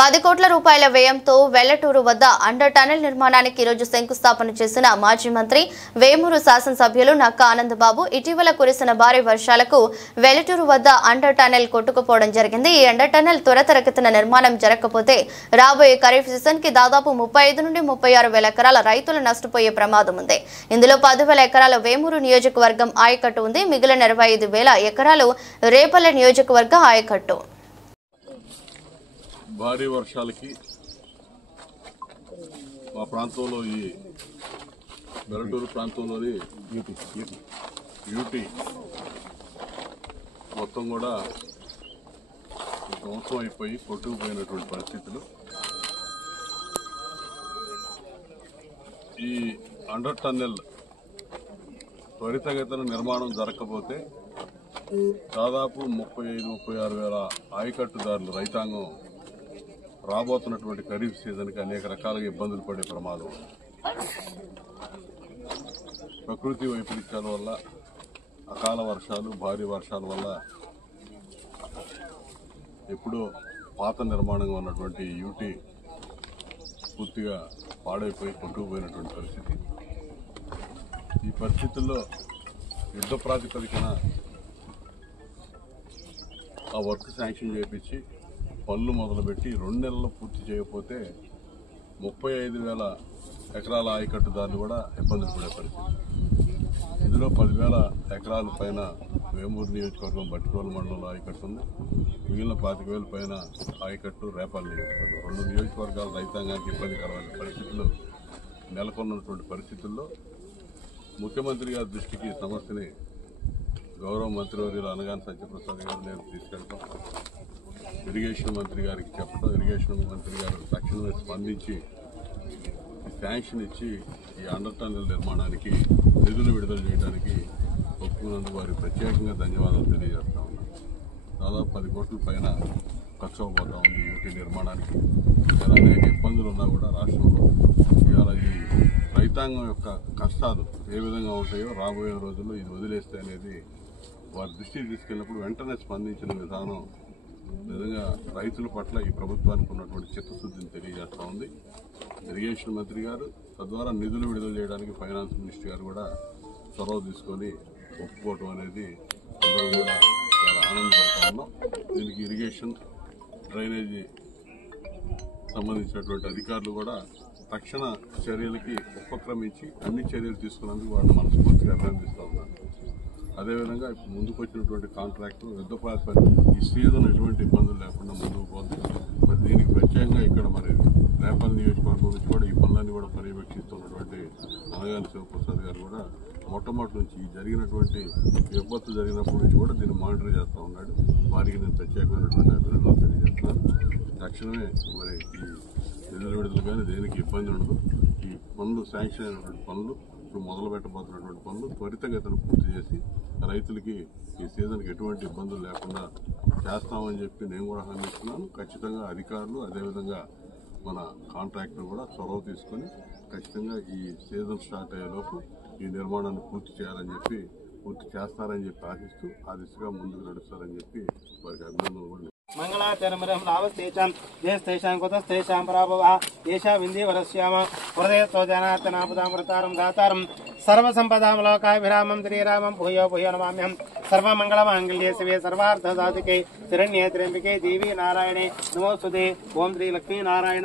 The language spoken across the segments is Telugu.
10 కోట్ల రూపాయల వ్యయంతో వెల్లటూరు వద్ద అండర్ టనెల్ నిర్మాణానికి ఈ రోజు శంకుస్థాపన చేసిన మాజీ మంత్రి వేమూరు శాసనసభ్యులు నక్కా ఆనందబాబు ఇటీవల కురిసిన భారీ వర్షాలకు వెల్లటూరు వద్ద అండర్ టనెల్ కొట్టుకుపోవడం జరిగింది। ఈ అండర్ టనెల్ త్వరితగతిన నిర్మాణం జరగకపోతే రాబోయే ఖరీఫ్ సీజన్ కి దాదాపు 35 నుండి 36 వేల ఎకరాల రైతులు నష్టపోయే ప్రమాదం ఉంది। ఇందులో 10,000 ఎకరాల వేమూరు నియోజకవర్గం ఆయకట్టు ఉంది। మిగిలిన 25,000 ఎకరాలు రేపల్లె నియోజకవర్గ ఆయకట్టు। భారీ వర్షాలకి మా ప్రాంతంలో ఈ వెల్లటూరు ప్రాంతంలోని యూటీ మొత్తం కూడా ధ్వంసం అయిపోయి కొట్టుకుపోయినటువంటి పరిస్థితులు। ఈ అండర్ టన్నెల్ త్వరితగతిన నిర్మాణం జరగకపోతే దాదాపు 35-36 వేల ఆయకట్టుదారులు రైతాంగం రాబోతున్నటువంటి ఖరీఫ్ సీజన్కి అనేక రకాలుగా ఇబ్బందులు పడే ప్రమాదం। ప్రకృతి వైపరీత్యాల వల్ల అకాల వర్షాలు భారీ వర్షాల వల్ల ఎప్పుడో పాత నిర్మాణంగా ఉన్నటువంటి యూటీ పూర్తిగా పాడైపోయి కొట్టుకుపోయినటువంటి పరిస్థితి। ఈ పరిస్థితుల్లో యుద్ధ ప్రాతిపదికన ఆ వర్క్ శాంక్షన్ చేయించి పనులు మొదలుపెట్టి 2 నెలల్లో పూర్తి చేయకపోతే 35,000 ఎకరాల ఆయకట్టుదారులు కూడా ఇబ్బందులు పడే పరిస్థితి। ఇందులో 10,000 ఎకరాల పైన వేమూరు నియోజకవర్గం బట్టిరోలు మండలంలో ఆయకట్టు ఉంది। మిగిలిన 25,000 పైన ఆయకట్టు రేపల్లె నియోజకవర్గం 2 నియోజకవర్గాల రైతాంగానికి ఇబ్బందికరమైన పరిస్థితులు నెలకొన్నటువంటి పరిస్థితుల్లో ముఖ్యమంత్రి గారి దృష్టికి సమస్యని గౌరవ మంత్రివర్యులు అనగాని సత్యప్రసాద్ గారు నేను తీసుకెళ్తాం। ఇరిగేషన్ మంత్రి గారికి చెప్పడం, ఇరిగేషన్ మంత్రి గారు తక్షణమే స్పందించి శాంక్షన్ ఇచ్చి ఈ అండర్ టన్నెల్ నిర్మాణానికి నిధులు విడుదల చేయడానికి ఒప్పుకున్నందుకు వారికి ప్రత్యేకంగా ధన్యవాదాలు తెలియజేస్తా ఉన్నాను। దాదాపు 10 కోట్ల పైన ఖర్చు అవబోతా ఉంది యూటీ నిర్మాణానికి। ఇలా అనేక ఇబ్బందులు ఉన్నా కూడా రాష్ట్రంలో ఇవాళ ఈ రైతాంగం యొక్క కష్టాలు ఏ విధంగా ఉంటాయో రాబోయే రోజుల్లో ఇది వదిలేస్తే అనేది వారి దృష్టికి తీసుకెళ్ళినప్పుడు వెంటనే స్పందించిన విధానం నిజంగా రైతుల పట్ల ఈ ప్రభుత్వానికి ఉన్నటువంటి చిత్తశుద్ధిని తెలియజేస్తా ఉంది। ఇరిగేషన్ మంత్రి గారు తద్వారా నిధులు విడుదల చేయడానికి ఫైనాన్స్ మినిస్టర్ గారు కూడా చొరవ తీసుకొని ఒప్పుకోవటం అనేది అందరూ కూడా చాలా ఆనందపడతా ఉన్నాం। దీనికి ఇరిగేషన్ డ్రైనేజీ సంబంధించినటువంటి అధికారులు కూడా తక్షణ చర్యలకి ఉపక్రమించి అన్ని చర్యలు తీసుకున్నందుకు వారిని మనస్ఫూర్తిగా అభినందిస్తూ ఉన్నారు। అదేవిధంగా ఇప్పుడు ముందుకు వచ్చినటువంటి కాంట్రాక్టు యుద్ధ ప్రాతిపదికన ఈ సీజన్ ఎటువంటి ఇబ్బందులు లేకుండా ముందుకు పోతుంది। మరి దీనికి ప్రత్యేకంగా ఇక్కడ మరి రేపల్లె నియోజకవర్గం నుంచి కూడా ఈ పనులన్నీ కూడా పర్యవేక్షిస్తున్నటువంటి అనగాని శివప్రసాద్ గారు కూడా మొట్టమొదటి నుంచి జరిగినటువంటి విపత్తు జరిగినప్పటి నుంచి కూడా దీన్ని మానిటర్ చేస్తూ ఉన్నాడు। వారికి నేను ప్రత్యేకమైనటువంటి అభినందనలు తెలియజేస్తున్నాను। తక్షణమే మరి ఈ నిధుల విడుదల కానీ దేనికి ఇబ్బంది ఉండదు। ఈ పనులు శాంక్షన్ అయినటువంటి పనులు ఇప్పుడు మొదలు పెట్టబోతున్నటువంటి పనులు త్వరితగతిన పూర్తి చేసి రైతులకి ఈ సీజన్కి ఎటువంటి ఇబ్బందులు లేకుండా చేస్తామని చెప్పి నేను కూడా హామీ ఇస్తున్నాను। ఖచ్చితంగా అధికారులు అదేవిధంగా మన కాంట్రాక్టర్ కూడా చొరవ తీసుకొని ఖచ్చితంగా ఈ సీజన్ స్టార్ట్ అయ్యేలోపు ఈ నిర్మాణాన్ని పూర్తి చేయాలని చెప్పి పూర్తి చేస్తారని చెప్పి ఆశిస్తూ ఆ దిశగా ముందుకు నడుస్తారని చెప్పి వారికి అభినందనలు కూడా मंगलाचरमरहं लाभस्तेषां देशस्तेषां कुतस्तेषां पराभवः येषा विन्ध्यवरस्याम हृदयतो जानात्यनापदामृतारं दातारं सर्वसम्पदां लोकाभिरामं श्रीरामं भूयो भूयो नमाम्यहं सर्वमङ्गलमाङ्गल्ये शिवे सर्वार्थसाधिके शरण्ये त्र्यम्बके देवी नारायणे नमोस्तुते। ओम श्री लक्ष्मी नारायण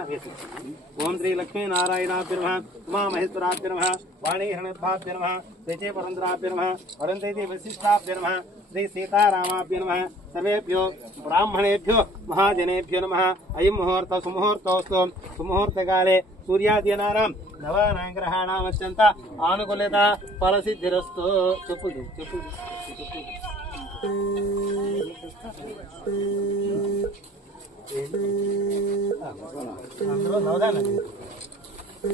ओम श्री लक्ष्मी नारायणाभ्यो नमः उमा महेश्वराभ्यो नमः वाणी हिरण्यभ्यो नमः तेजे पुरन्दराभ्यो नमः वरन्देति वसिष्ठाभ्यो नमः श्री सीतारामाभ्यो नमः सर्वेभ्यो ब्राह्मणेभ्यो महाजनेभ्यो नमः। अयं मुहूर्त सुमुहूर्तोऽस्तु सुमुहूर्तकाले सूर्यादीनानां नवानां ग्रहाणां अत्यन्त आनुकूल्यता फलसिद्धिरस्तु। चुप्पु